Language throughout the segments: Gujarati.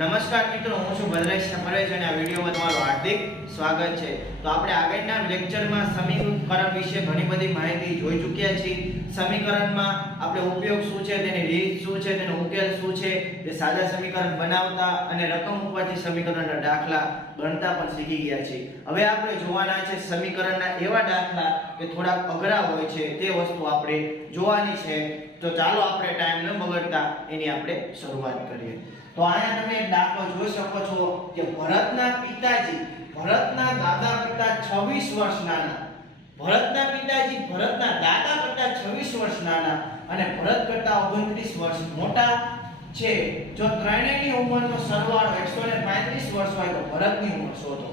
નમસ્કાર મિત્રો, હું છું ભદ્રેશ સમરેશ અને આ વિડીયોમાં તમારું હાર્દિક સ્વાગત છે. તો આપણે આગળના લેક્ચરમાં સમીકરણ વિશે ઘણી બધી માહિતી જોઈ ચૂક્યા છીએ. સમીકરણમાં આપણે ઉપયોગ શું છે, તેની રીત શું છે, તેનો ઉકેલ શું છે, તે સાદા સમીકરણ બનાવતા અને રકમ ઉપરથી સમીકરણના દાખલા ગણતા પણ શીખી ગયા છીએ. હવે આપણે જોવાના છે સમીકરણના એવા દાખલા કે થોડાક અઘરા હોય છે, તે વસ્તુ આપણે જોવાની છે. તો ચાલો આપણે ટાઈમ ન બગડતા એની આપણે શરૂઆત કરીએ. તો અહીંયા તમે એક દાખલો જોઈ શકો છો કે ભરતના પિતાજી, ભરતના દાદા કરતા 26 વર્ષ નાના. ભરતના પિતાજી, ભરતના દાદા કરતા 26 વર્ષ નાના અને ભરત કરતા 29 વર્ષ મોટા છે. જો ત્રણેયની ઉંમરનો સરવાળો 135 વર્ષ હોય તો ભરતની ઉંમર શોધો.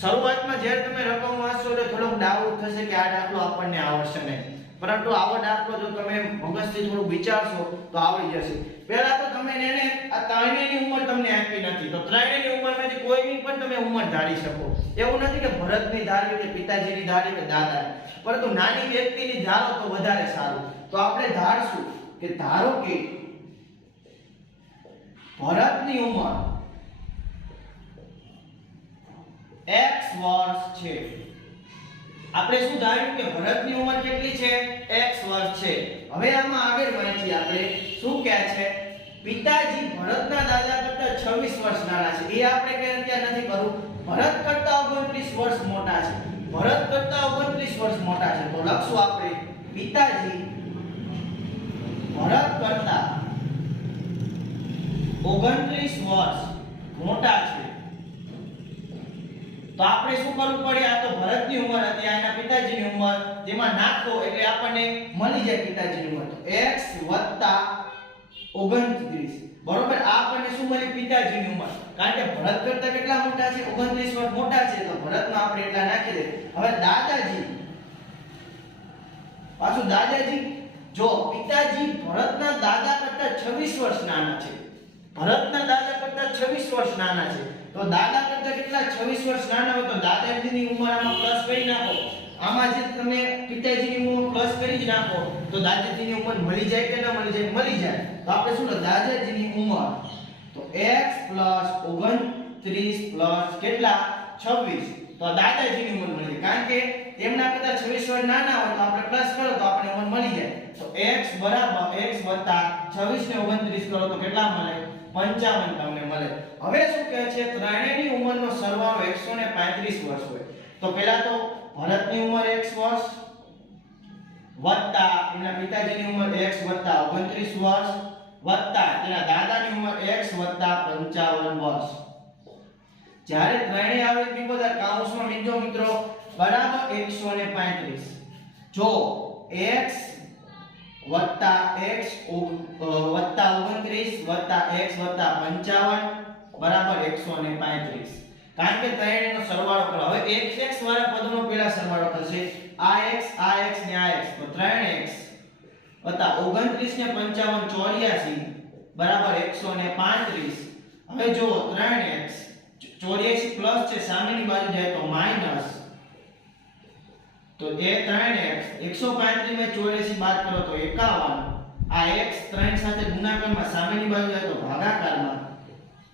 શરૂઆતમાં જ્યારે તમે રકમ વાંચશો એટલે થોડોક ડાઉટ થશે કે આ દાખલો આપણને આવડશે નહીં. પરંતુ આવો દાખલો જો તમે મગજથી થોડું વિચારશો, તો આવડી જશે. પહેલા તો તમે એને આ ત્રણેયની ઉંમર તમને આપી નથી. તો ત્રણેયની ઉંમરમાંથી કોઈની પણ તમે ઉંમર ધારી શકો. એવું નથી કે ભરતની ધારવી કે પિતાજીની ધારવી કે દાદા પરંતુ નાની વ્યક્તિની ધારો તો વધારે સારું. તો આપણે ધારશું કે ધારો કે ભરતની ઉંમર x વર્ષ છે. આપણે શું જાણ્યું કે ભરતની ઉંમર કેટલી છે? X વર્ષ છે. હવે આમાં આગળ માહિતી આપણે શું કહે છે? પિતાજી ભરતના દાદા કરતા 26 વર્ષ નાના છે. એ આપણે કઈ ત્યાં નથી કરવું ભરત કરતા 29 વર્ષ મોટા છે. ભરત કરતા 29 વર્ષ મોટા છે. તો લખશું આપણે. પિતાજી ભરત કરતા 29 વર્ષ મોટા છે. તો આપણે શું કરવું પડે? આ તો ભરતની ઉંમર હતી એના પિતાજીની ઉંમર. તેમાં નાખો એટલે આપણને મળી જાય પિતાજીની ઉંમર. તો x 29 બરોબર? આ આપણને શું મળી? પિતાજીની ઉંમર. કારણ કે ભરત કરતા કેટલા મોટા છે? 29 વર્ષ મોટા છે. તો ભરતમાં આપણે એટલા નાખી દે હવે દાદાજી. પાછું દાદાજી. જો પિતાજી ભરતના દાદા કરતા 26 વર્ષ નાના છે. ભરતના દાદા કરતા 26 વર્ષ નાના છે. તો દાદા કરતા કેટલા? 26 વર્ષ નાના હોય તો દાદાજીની ઉંમર આમાં પ્લસ કરી નાખો. આમાં જે તમે પિતાજીની ઉંમર પ્લસ કરી જ નાખો, તો દાદાજીની ઉંમર મળી જાય કે ન મળી જાય? મળી જાય. તો આપણે શું દાદાજીની ઉંમર. તો x 29 કેટલા? 26 તો દાદાજીની ઉંમર મળી કારણ કે તેમના કરતા 26 વર્ષ નાના હોય તો આપણે પ્લસ કરો તો આપણે ઉંમર મળી જાય. તો x x 26 ને 29 કરો તો કેટલા મળે? 55 તમને મળે. હવે શું કહે છે? ત્રણેયની ઉંમરનો સરવાળો 135 વર્ષ હોય. તો પહેલા તો ભરતની ઉંમર x વર્ષ વત્તા એના પિતાજીની ઉંમર x વત્તા 29 વર્ષ વત્તા તેના દાદાની ઉંમર x વત્તા 55 વર્ષ. જ્યારે ત્રણેય આવે તે બધા કૌંસમાં લીધો મિત્રો, બરાબર 135 જો x વત્તા x વત્તા 29 વત્તા x વત્તા 55 બરાબર 135 કારણ કે ત્રણેયનો સરવાળો કરો. હવે x x વાળા પદનો પહેલા સરવાળો થશે. આ x આ x ને આ x. તો 3x વત્તા 29 ને 55 84 બરાબર 135 હવે જો 3x 84 પ્લસ છે, સામેની બાજુ જાય તો માઇનસ તો એ 3x 135 માં 84 બાદ કરો તો 51 આ x 3 સાથે ગુણાકારમાં સામેની બાજુ જાય તો ભાગાકારમાં.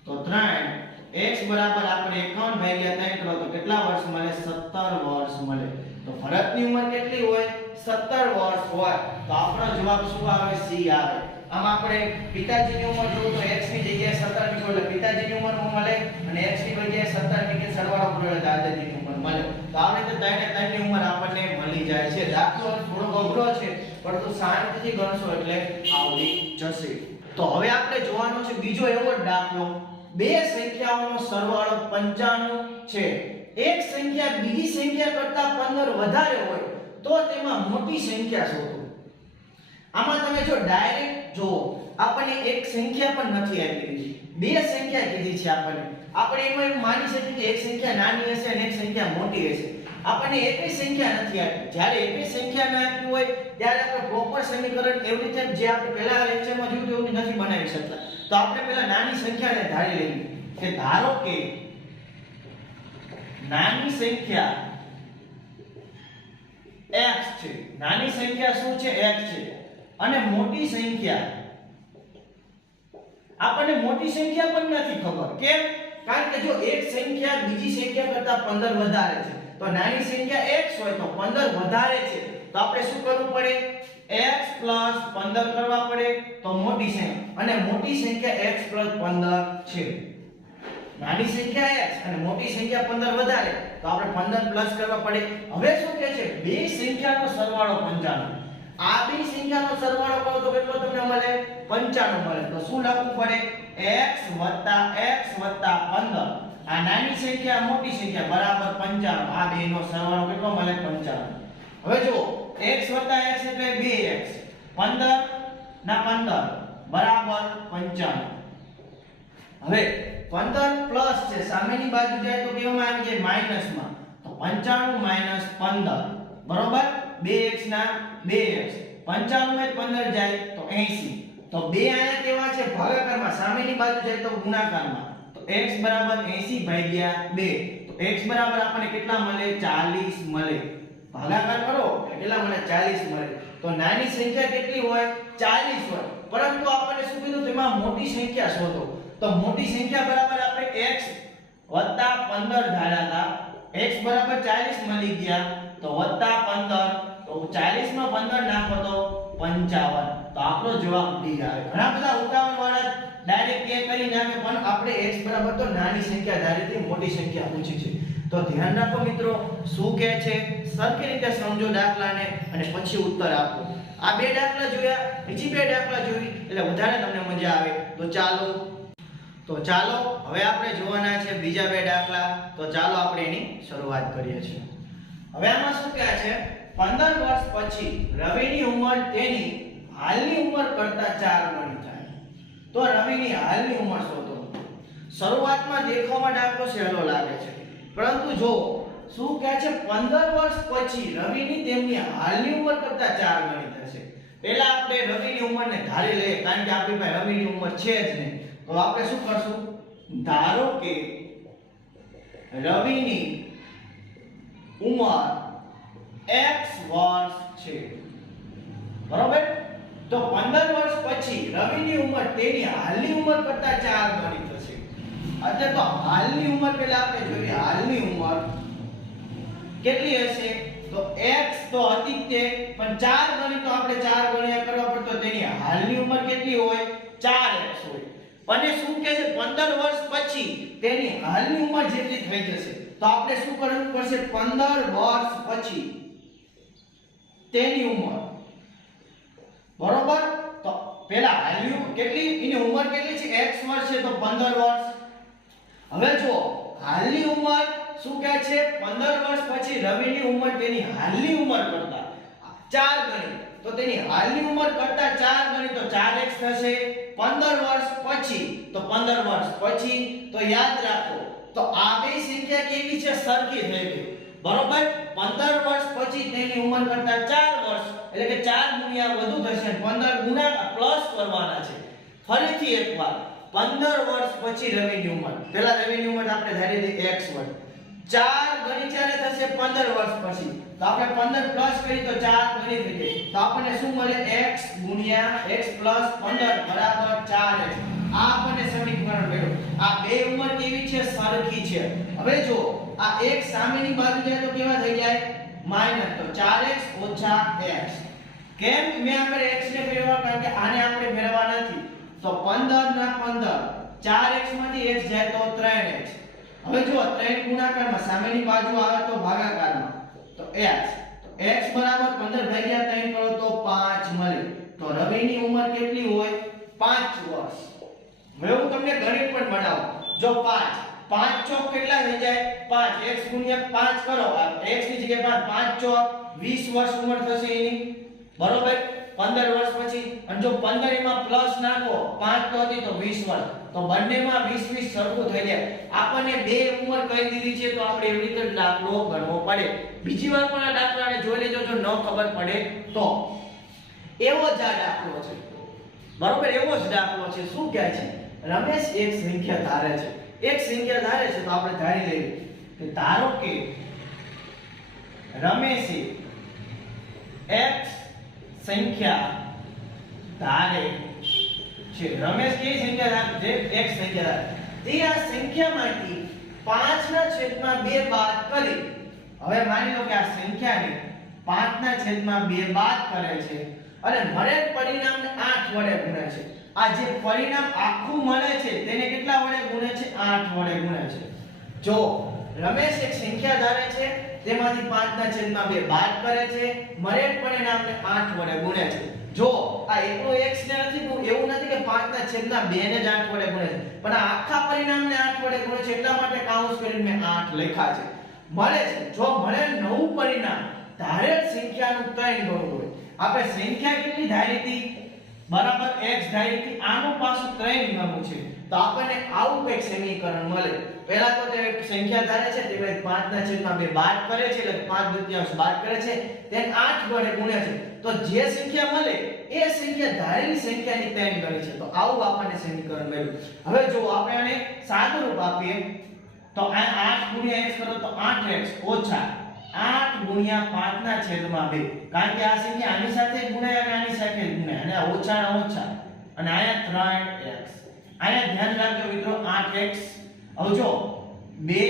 તો 3 x બરાબર આપણે 51 ભાગ્યા 3 કરો તો કેટલા વર્ષ મળે? 17 વર્ષ મળે. તો ભરતની ઉંમર કેટલી હોય? 17 વર્ષ હોય. તો આપણો જવાબ શું આવે? C આવે. આમ આપણે પિતાજીની ઉંમર જોઉં તો x ની જગ્યાએ 17 નીકળે પિતાજીની ઉંમર મળે? અને x ની જગ્યાએ 17 નીકળે સરવાળો કરો એટલે દાદાજીની ઉંમર મળે. તો આ રીતે ત્રણે ત્રણની ઉંમર આપણને મળી જાય છે. દાખલો થોડો અઘરો છે પરંતુ શાંતિથી ગણશો એટલે આવડી જશે. તો હવે આપણે જોવાનો છે બીજો એવો દાખલો. બે સંખ્યાઓનો સરવાળો 95 છે. એક સંખ્યા બીજી સંખ્યા કરતા 15 વધારે હોય, તો તેમાં મોટી સંખ્યા શોધો. આમાં તમે જો ડાયરેક્ટ જો આપણને એક સંખ્યા પણ નથી આપી બે સંખ્યા કીધી છે આપણને. આપણે એમાં એવું માની શકીએ કે એક સંખ્યા નાની હશે અને એક સંખ્યા મોટી હશે. આપણને એકવી સંખ્યા નથી આપી. જ્યારે એકવી સંખ્યા ના આપી હોય, ત્યારે આપણે પ્રોપર સમીકરણ એવી રીતે જે આપણે પહેલા લેક્ચરમાં જોયું તેવું નથી બનાવી શકતા. તો આપણે પહેલા નાની સંખ્યાને ધારી લઈએ. કે ધારો કે નાની સંખ્યા x છે. નાની સંખ્યા શું છે? x છે. અને મોટી સંખ્યા આપણને મોટી સંખ્યા પણ નથી ખબર. કેમ? કારણ કે જો એક સંખ્યા બીજી સંખ્યા કરતા 15 વધારે છે, તો નાની સંખ્યા x હોય તો 15 વધારે છે. તો આપણે શું કરવું પડે? X 15 કરવા પડે તો મોટી સંખ્યા. અને મોટી સંખ્યા x 15 છે. નાની સંખ્યા x અને મોટી સંખ્યા 15 વધારે, તો આપણે 15 પ્લસ કરવા પડે. હવે શું કહે છે? બે સંખ્યાનો સરવાળો 55 આ બે સંખ્યાનો સરવાળો કરો તો કેટલો તમને મળે? 95 મળે. તો શું લખવું પડે? x x 15 આ નાની સંખ્યા, મોટી સંખ્યા, બરાબર 55 આ બેનો સરવાળો કેટલો મળે? 55 હવે જુઓ. x x એટલે 2x 15 ના 15 બરાબર 55 હવે 15 પ્લસ છે, સામેની બાજુ જાય તો કેવામાં આવી જાય? માઈનસમાં તો 95 માઇનસ 15 બરોબર? 2x ના 2x 95 માં 15 જાય તો 80 તો બે આયા કેવા છે? ભાગાકારમાં. સામેની બાજુ જાય તો ગુણાકારમાં. તો x બરાબર 80 ભાગ્યા 2 તો x બરાબર આપણને કેટલા મળે? 40 મળે. ભાગાકાર કરો કેટલા મળે? 40 મળે. તો નાની સંખ્યા કેટલી હોય? 40 હોય. પરંતુ આપણને શું કીધું તેમાં મોટી સંખ્યા શોધો. તો મોટી સંખ્યા બરાબર આપણે x 15 ધાર્યા હતા. x બરાબર 40 મળી ગયા. તો વત્તા 15 તો 40 માં 15 નાખો તો 55 તો આપણો જવાબ ડી આવે. ઘણા બધા ઉતાવળ વાળા ડાયરેક્ટ એ કરી નાખે, પણ આપણે x બરાબર તો નાની સંખ્યા ધારી મોટી સંખ્યા પૂછી છે. તો ધ્યાન રાખો મિત્રો, શું કહે છે? સરખી રીતે સમજો દાખલાને અને પછી ઉત્તર આપો. આ બે દાખલા જોયા, બીજી બે દાખલા જોઈ, એટલે વધારે તમને મજા આવે. તો ચાલો. તો ચાલો, હવે આપણે જોવાના છે બીજા બે દાખલા. તો ચાલો આપણે એની શરૂઆત કરીએ છીએ. હવે આમાં શું કહે છે? 15 વર્ષ પછી રવિની ઉંમર તેની હાલની ઉંમર કરતા 4 ગણી થાય. તો રવિની હાલની ઉંમર શોધો. શરૂઆતમાં દેખાવમાં દાખલો સહેલો લાગે છે. પરંતુ જો શું કહે છે 15 વર્ષ પછી રવિની તેમની હાલની ઉંમર કરતા 4 ગણી થશે. પહેલા આપણે રવિની ઉંમરને ધારી લઈએ, કારણ કે આપણી પાસે રવિની ઉંમર છે જ નહીં. તો આપણે શું કરશું? ધારો કે રવિની ઉંમર x વર્ષ છે. બરોબર? તો 15 વર્ષ પછી રવિની ઉંમર તેની હાલની ઉંમર કરતા 4 ગણી થશે. એટલે તો હાલની ઉંમર પહેલા આપણે જોઈએ, હાલની ઉંમર કેટલી હશે? તો x તો હતી તે, પણ 4 ગણી તો આપણે 4 ગણ્યા કરવા પડતો તેની હાલની ઉંમર કેટલી હોય? 4x હોય. અને શું કહે છે? 15 વર્ષ પછી તેની હાલની ઉંમર જેટલી થઈ જશે. તો આપણે શું કરવું પડશે? 15 વર્ષ પછી તેની ઉંમર. બરોબર? તો પેલા હાલની કેટલી? એની ઉંમર કેટલી છે? X વર્ષ છે તો 15 વર્ષ. હવે જો હાલની ઉંમર શું કહે છે? 15 વર્ષ પછી રવિની ઉંમર તેની હાલની ઉંમર કરતા 4 ગણી. તો તેની હાલની ઉંમર કરતા 4 ગણી તો 4x થશે. 15 વર્ષ પછી તો 15 વર્ષ પછી. તો યાદ રાખો, તો આ બે સંખ્યા કેવી છે? સરખી થઈ ગઈ. બરોબર? 15 વર્ષ પછી તેની ઉંમર કરતા 4 વર્ષ, એટલે કે 4 ગુણ્યા વધુ થશે અને 15 ગુણ્યા પ્લસ કરવાના છે. ફરીથી એકવાર 15 વર્ષ પછી રવિની ઉંમર. પહેલા રવિની ઉંમર આપણે ધારી દીધી x વર્ષ 4 ગણી ચાલે થશે 15 વર્ષ પછી. તો આપણે 15 પ્લસ કરી તો 4 ગણી થઈ ગઈ. તો આપણને શું મળે? x x 15 બરાબર 4x આ આપણને સમીકરણ મળ્યું. આ બે ઉંમર કેવી છે? સરખી છે. હવે જો આ એક સામેની બાજુ જાય તો કેવા થઈ જાય? માઇનસ તો 4x ઓછા x. કેમ? મેં આપણે x ને ફેરવા કારણ કે આને આપણે ફેરવા નથી. તો 15 ના 15 4x માંથી x જાય તો 3x હવે જો 3 ગુણાકારમાં સામેની બાજુ આવે તો ભાગાકારમાં. તો x. તો x બરાબર 15 ભાગ્યા 3 કરો તો 5 મળે. તો રવિની ઉંમર કેટલી હોય? 5 વર્ષ. હવે હું તમને ગણિત પણ બનાવું જો 5 5 ચોક કેટલા થઈ જાય? પાંચ. x ગુણ્યા પાંચ કરો. x ની જગ્યાએ 5 5 ચોક 20 વર્ષ ઉંમર થશે એની. બરોબર? 15 વર્ષ પછી. અને જો 15 એમાં પ્લસ નાખો 5 તો હતી તો 20 વર્ષ. તો બંનેમાં 20 20 સરખું થઈ જાય. આપણને બે ઉંમર કહી દીધી છે, તો આપણે એવી રીતે દાખલો ગણવો પડે. બીજી વાર પણ આ દાખલાને જોઈ લેજો, જો ન ખબર પડે તો. એવો જ આ દાખલો છે. બરોબર? એવો જ દાખલો છે. શું કહે છે? રમેશ એક સંખ્યા ધારે છે. એક સંખ્યા ધારે છે તો આપણે ધારી લઈએ કે ધારો કે રમેશે x સંખ્યા ધારે છે. રમેશ કઈ સંખ્યા ધારે છે x સંખ્યા ધારે તે આ સંખ્યામાંથી 5 ના છેદમાં 2 બાદ કરી. હવે માની લો કે આ સંખ્યાને 5 ના છેદમાં 2 બાદ કરે છે. અને મળેલ પરિણામને 8 વડે ગુણે છે. આ જે પરિણામ આખું મળે છે, તેને કેટલા વડે ગુણે છે? 8 વડે ગુણે છે. જો રમેશ એક સંખ્યા ધારે છે, તેમાંથી 5 ના છેદમાં 2 બાદ કરે છે મળેલ પરિણામને 8 વડે ગુણે છે. જો આ એકનો x ને નથી હું એવું નથી કે 5 ના છેદમાં 2 ને જ 8 વડે ગુણે છે. પણ આ આખા પરિણામને 8 વડે ગુણે છે, એટલા માટે કાઉન્સ કરીને મેં 8 લખ્યા છે. મળે છે. જો મળેલ નવું પરિણામ, ધારેલ સંખ્યાનું 3 ગણું હોય આપણે સંખ્યા કેટલી ધારી હતી? બરાબર x ધારી હતી. આનું પાછું ત્રણ વિભાગો છે. તો આપણને આવું કંઈક સમીકરણ મળે. પહેલા તો તે સંખ્યા ધારે છે, તે 5 ના છેદમાં 2 બાદ કરે છે, એટલે 5 દુત્યાંશ બાદ કરે છે. તેને 8 વડે ગુણે છે. તો જે સંખ્યા મળે, એ સંખ્યા ધારેલી સંખ્યાની ત્રણ ગણી છે. તો આવું આપણને સમીકરણ મળ્યું. હવે જો આપણે આને સાદુરૂપ આપીએ, તો આ 8 ગુણ્યા x કરો તો 8x ઓછા 8 ગુણ્યા 5 ના છેદમાં 2 કારણ કે આ સંખ્યા આની સાથે ગુણાય અને આની સાથે ગુણાય. અને ઓછા ના ઓછા. અને આયા 3x આયા ધ્યાન રાખજો મિત્રો 8x હવે જો 2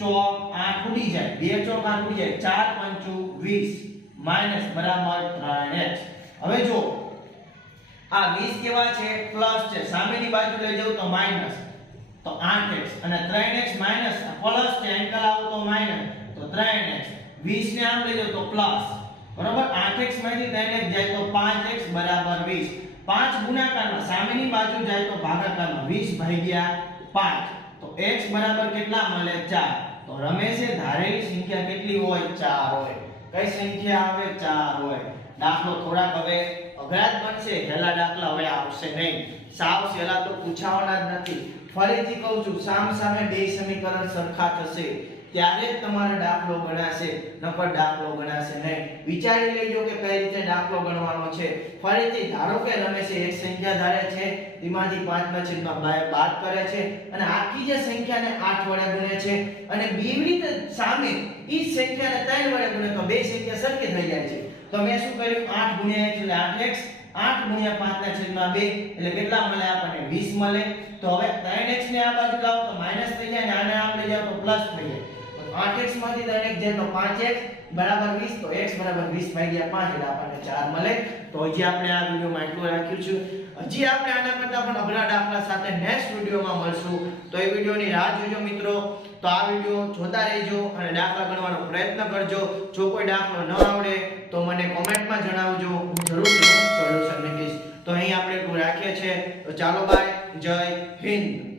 ચોક 8 ઉડી જાય. 2 ચોક 8 ઉડી જાય. 4 5 20 માઇનસ બરાબર 3x હવે જો, આ 20 કેવા છે? પ્લસ છે. સામેની બાજુ લઈ જાવ તો માઇનસ તો 8x અને 3x માઇનસ પ્લસ છે. એન્કલ આવો તો માઇનસ તો 3x 20 ને આમ લઈ લો તો પ્લસ. બરાબર? 8x માંથી 3x જાય તો 5x બરાબર 20 5 ગુણાકારમાં સામેની બાજુ જાય તો ભાગાકારમાં 20 ભાગ્યા 5 તો x બરાબર કેટલા મળે? 4 તો રમેશે ધારેલી સંખ્યા કેટલી હોય? 4 હોય. કઈ સંખ્યા આવે? 4 હોય. દાખલો થોડાક હવે અઘરા જ બનશે. પહેલા દાખલા હવે આવશે નહીં. સાવ સહેલા તો પૂછાવાના જ નથી. ફરીથી કહું છું, સામ સામે બે સમીકરણ સરખા થશે. ત્યારે જ તમારો દાખલો ગણાશે, નકર દાખલો ગણાશે નહીં. વિચારી લેજો કે કઈ રીતે દાખલો ગણવાનો છે. ફરીથી, ધારો કે રમેશે, એક સંખ્યા ધારે છે તેમાંથી પાંચમા છેદમાં બે બાદ કરે છે, અને આખી જે સંખ્યાને 8 વડે ગુણે છે, અને બેવી રીતે સામે ઈ સંખ્યાને 3 વડે ગુણે તો બે સંખ્યા સરખી થઈ જાય છે. તો મેં શું કર્યું? 8 ગુણ્યા એટલે 8x 8 ગુણ્યા 5 ના છેદમાં 2 એટલે કેટલા મળે આપણને 20 મળે. તો હવે 3x ને આ બાજુ લાવો, તો માઇનસ થઈ જાય અને આને આપણે જાવ તો પ્લસ થઈ જાય. 8x માંથી દરેક જે તો 5x બરાબર 20 તો x બરાબર 20 ભાગ્યા 5 એટલે આપણને 4 મળે. તો હજી આપણે આ વિડિયોમાં એટલું રાખ્યું છે. હજી આપણે આના કરતા પણ અઘરા દાખલા સાથે નેક્સ્ટ વિડિયોમાં મળશું. તો એ વિડિયોની રાહ જોજો મિત્રો. તો આ વિડિયો જોતા રહેજો અને દાખલા ગણવાનો પ્રયત્ન કરજો. જો કોઈ દાખલો ન આવડે તો મને કોમેન્ટમાં જણાવજો. હું જરૂરથી સોલ્યુશન મૂકીશ તો અહીં આપણે રાખીએ છીએ તો ચાલો બાય જય હિન્દ.